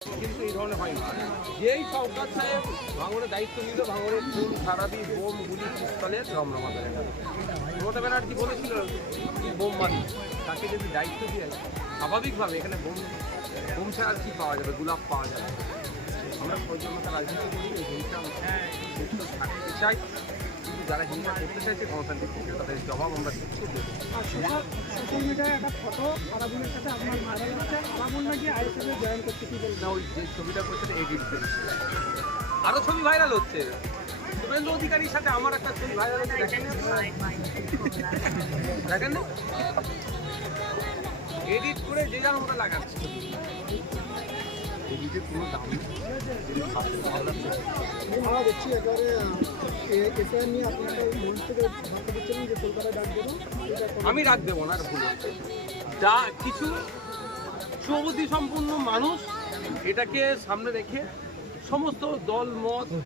কিন্তু এই ধরনের হয় না। যেই সরকার সাহেব ভাঙনের দায়িত্ব নিল, ভাঙনের ফুল সারাদি বোম গুলি পিস্তলের রমরমা বেড়ে গেল। মমতা ব্যানার্জি বলেছিল বোম মারি, তাকে যদি দায়িত্ব দিয়ে স্বাভাবিকভাবে এখানে বোম ছাড়া কী পাওয়া যাবে, গোলাপ পাওয়া যাবে। আমরা প্রয়োজনীয়তা রাজনীতি করি, এই হিংসা থাকতে চাই, কিন্তু যারা হিংসা করতে চাইছে গণতান্ত্রিক পক্ষে তাদের জবাব আমরা দিচ্ছি। সোশ্যাল মিডিয়ায় একটা ফটো আরাবুলের সাথে আপনার ভাইরাল হচ্ছে, আরাবুল নাকি আইএসএফে জয়েন করতে, কি বলবেন? না, ওই যে ছবিটা করছে এডিট করেছে, আরও ছবি ভাইরাল হচ্ছে। শুভেন্দু অধিকারীর সাথে আমার একটা ছবি ভাইরাল হচ্ছে, দেখেন দেখেন না, এডিট করে যে যার মতো লাগাচ্ছে। এডিটের কোনো দাম নেই। আমরা দেখছি একেবারে এফআইআর নিয়ে আপনাকে মঞ্চ থেকে ভাবতে দিচ্ছিলেন যে কলকাতায় ডাক দেবো, আমি রাখ দেবো না, আর ভুল যা কিছু সুবুদ্ধি সম্পন্ন মানুষ এটাকে সামনে রেখে সমস্ত দল মত